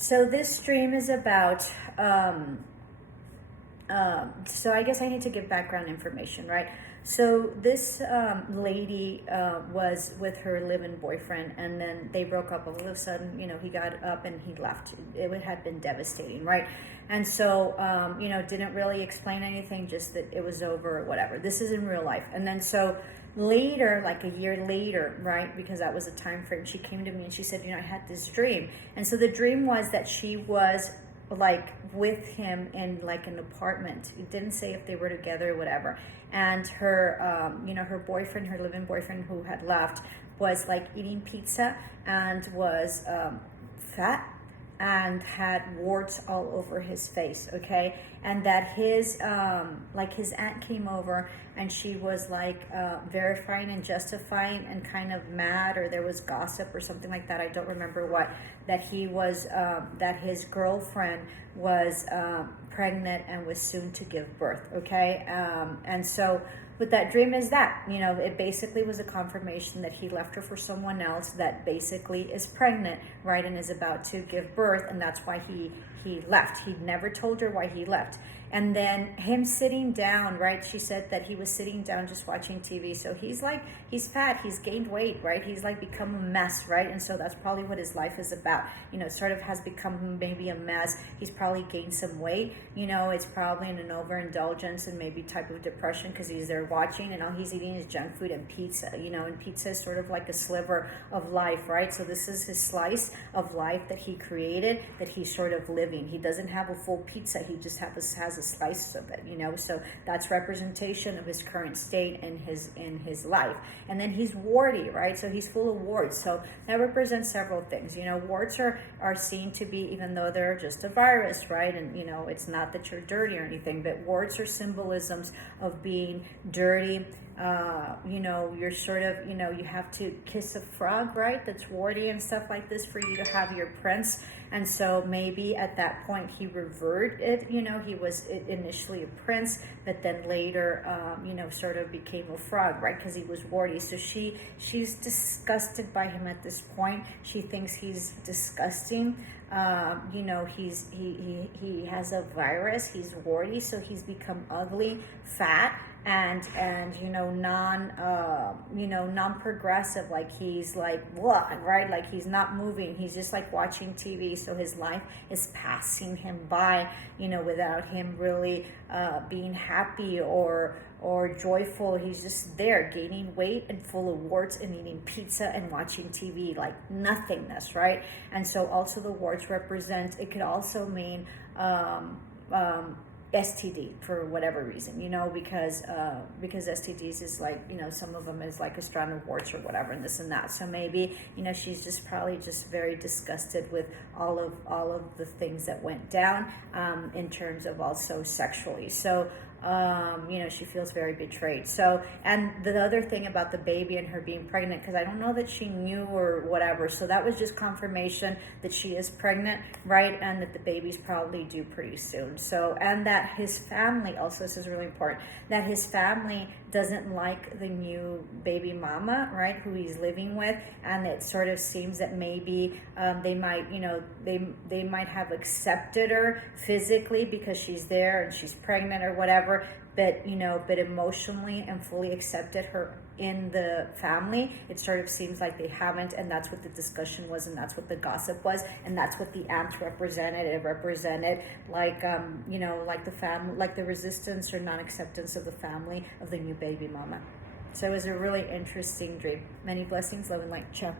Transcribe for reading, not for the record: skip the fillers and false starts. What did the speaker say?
So this dream is about, so I guess I need to give background information, right? So this lady was with her live-in boyfriend, and then they broke up. All of a sudden, he got up and he left. It had been devastating, right? And so, didn't really explain anything, just that it was over or whatever. This is in real life. And then so later, like a year later, right, because that was a time frame, she came to me and she said, I had this dream. And so the dream was that she was like with him in like an apartment. It didn't say if they were together or whatever. And her, her boyfriend, her live-in boyfriend who had left, was like eating pizza and was fat and had warts all over his face, okay? And that his his aunt came over and she was like verifying and justifying and kind of mad, or there was gossip or something like that, I don't remember what, that he was that his girlfriend was pregnant and was soon to give birth, okay? And so what that dream is, that it basically was a confirmation that he left her for someone else that basically is pregnant, right, and is about to give birth, and that's why he left. He never told her why he left. And then him sitting down, right, she said that he was sitting down just watching TV. So he's fat, he's gained weight, right? He's like become a mess, right? And so that's probably what his life is about. Sort of has become maybe a mess. He's probably gained some weight. It's probably in an overindulgence and maybe type of depression because he's there watching and all he's eating is junk food and pizza, and pizza is sort of like a sliver of life, right? So this is his slice of life that he created, that he's sort of living. He doesn't have a full pizza. He just has a slice of it, so that's representation of his current state in his life. And then he's warty, right? So he's full of warts. So that represents several things. Warts are seen to be, even though they're just a virus, right? And it's not that you're dirty or anything, but warts are symbolisms of being dirty. You're sort of, you have to kiss a frog, right? That's warty and stuff like this for you to have your prince. And so maybe at that point he reverted, he was initially a prince, but then later, sort of became a frog, right? Because he was warty. So she's disgusted by him at this point. She thinks he's disgusting. He has a virus. He's warty, so he's become ugly, fat, and non-progressive, like he's like what, right? Like he's not moving. He's just like watching TV. So his life is passing him by, without him really being happy or joyful. He's just there gaining weight and full of warts and eating pizza and watching TV, like nothingness, right? And so also the warts represent, it could also mean STD for whatever reason, because STDs is like, some of them is like a strand of warts or whatever, and this and that. So maybe, she's just probably just very disgusted with all of the things that went down in terms of also sexually. So she feels very betrayed. So, and the other thing about the baby and her being pregnant, because I don't know that she knew or whatever, so that was just confirmation that she is pregnant, right? And that the baby's probably due pretty soon. So, and that his family, also this is really important, that his family doesn't like the new baby mama, right, who he's living with, and it sort of seems that maybe they might, they might have accepted her physically because she's there and she's pregnant or whatever, but but emotionally and fully accepted her in the family, it sort of seems like they haven't. And that's what the discussion was, and that's what the gossip was, and that's what the aunt represented. It represented like like the family, like the resistance or non-acceptance of the family of the new baby mama. So it was a really interesting dream. Many blessings, love and light. Ciao.